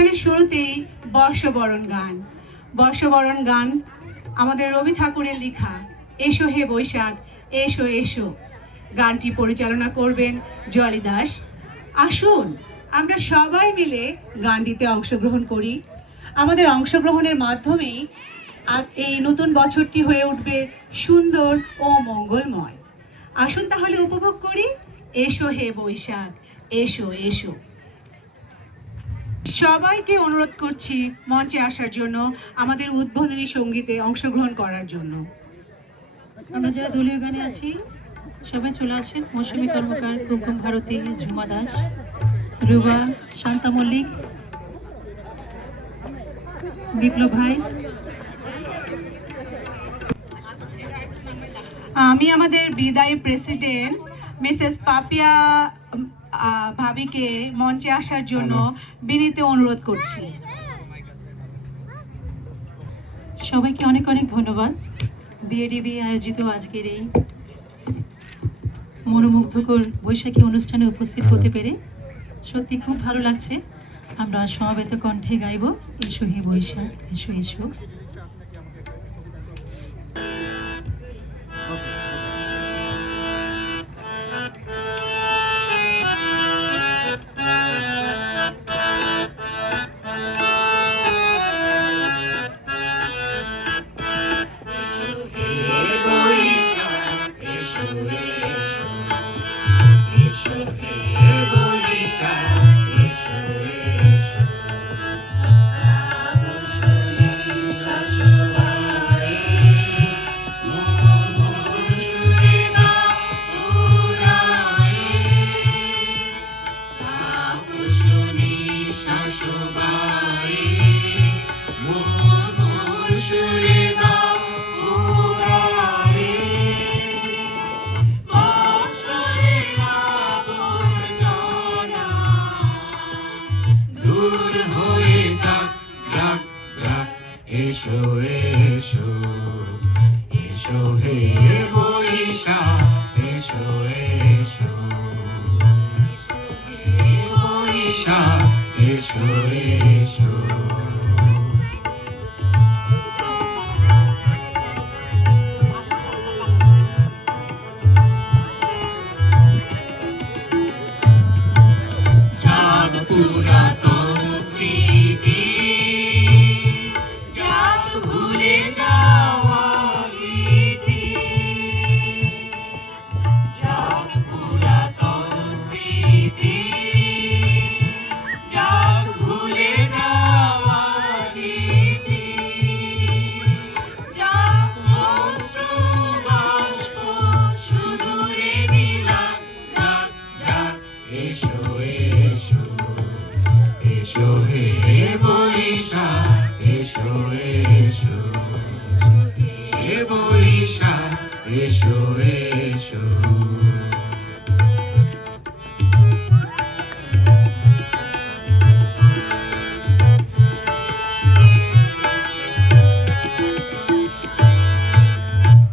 অনুষ্ঠানের শুরুতেই বর্ষবরণ গান। বর্ষবরণ গান আমাদের রবি ঠাকুরের লেখা। এসো হে বৈশাখ এসো এসো গানটি পরিচালনা করবেন জলি দাস। আসুন আমরা সবাই মিলে গানটিতে অংশগ্রহণ করি। আমাদের অংশগ্রহণের মাধ্যমেই আজ এই নতুন বছরটি হয়ে উঠবে সুন্দর ও মঙ্গলময়। আসুন তাহলে উপভোগ করি এসো হে বৈশাখ এসো এসো। সবাইকে অনুরোধ করছি মঞ্চে আসার জন্য, আমাদের উদ্বোধনী সঙ্গীতে অংশগ্রহণ করার জন্য। আমরা যারা দলীয় গানে আছি সবাই চলে আসেন। মৌসুমী কর্মকার, কুমকুম ভারতী, ঝুমা দাস, রুবা, শান্তা মল্লিক, বিপ্লব ভাই। আমি আমাদের বিদায়ী প্রেসিডেন্ট মিসেস পাপিয়া ভাবিকে মঞ্চে আসার জন্য বিনীত অনুরোধ করছি। সবাইকে অনেক অনেক ধন্যবাদ বিএডিবি আয়োজিত আজকের এই মনোমুগ্ধকর বৈশাখী অনুষ্ঠানে উপস্থিত হতে পেরে সত্যি খুব ভালো লাগছে। আমরা সমবেত কণ্ঠে গাইব এসো হে বৈশাখ এসো এসো। এসো এসো এসো হে বৈশাখ এসো এসো বৈশাখ এসো এসো। জাগ পুরাতন স্মৃতি, জাগ ভুলে যাওয়া রীতি, জাগ পুরাতন স্মৃতি, জাগ ভুলে যাওয়া রীতি, জাগ অশ্রু বাষ্প সুদূরে মিলান, জাগ জাগ এসো এসো এসো হে বৈশাখ এসো এসো হে বৈশাখ এসো এসো।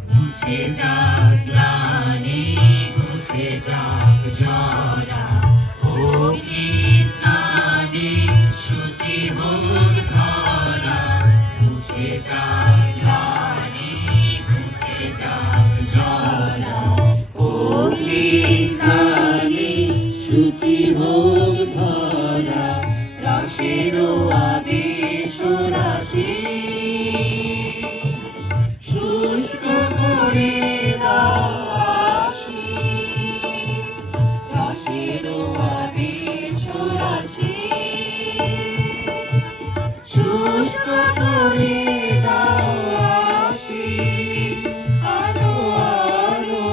মুছে যাক গ্লানি, মুছে যাক জরা, অগ্নি স্নানে শুচি হোক ধরা, মুছে যাক গ্লানি, মুছে যাক জরা, অগ্নি স্নানে শুচি হোক ধরা, রাশের আবেশ রাশি শুষ্ক করে দাও আসি, রাশের আবেশ রাশি শুষ্ক করে দাও আসি, আলো আলো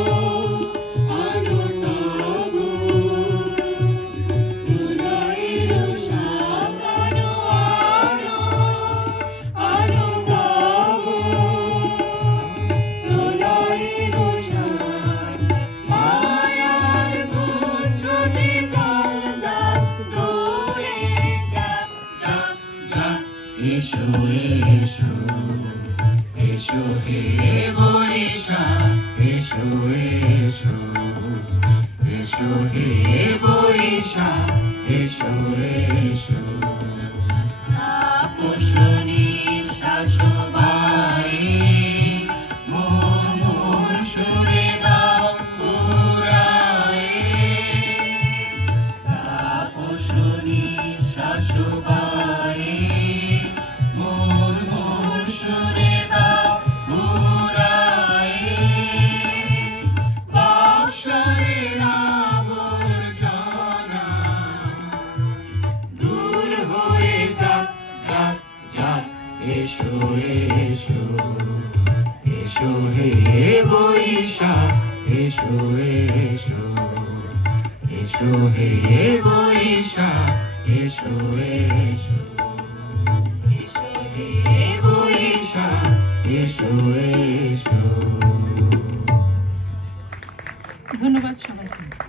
আলো তবু দুলয়ের শাখ, আলো আলো আলো তবু দুলয়ের শাখ, মায়ার গুছনে জল জল দূরে যাক যাক যাক। এসো এসো এসো হে বৈশাখ এসো এসো এসো হে বৈশাখ এসো এসো বাঁশবায়ে মোর মোর সুরে দাও উড়ায়ে বাঁশরের আবর্জনা দূর হয়ে যাক যাক যাক এসো এসো এসো হে বৈশাখ এসো এসো এসো হে বৈশাখ এসো এসো এসো হে বৈশাখ এসো এসো ধন্যবাদ সবাইকে।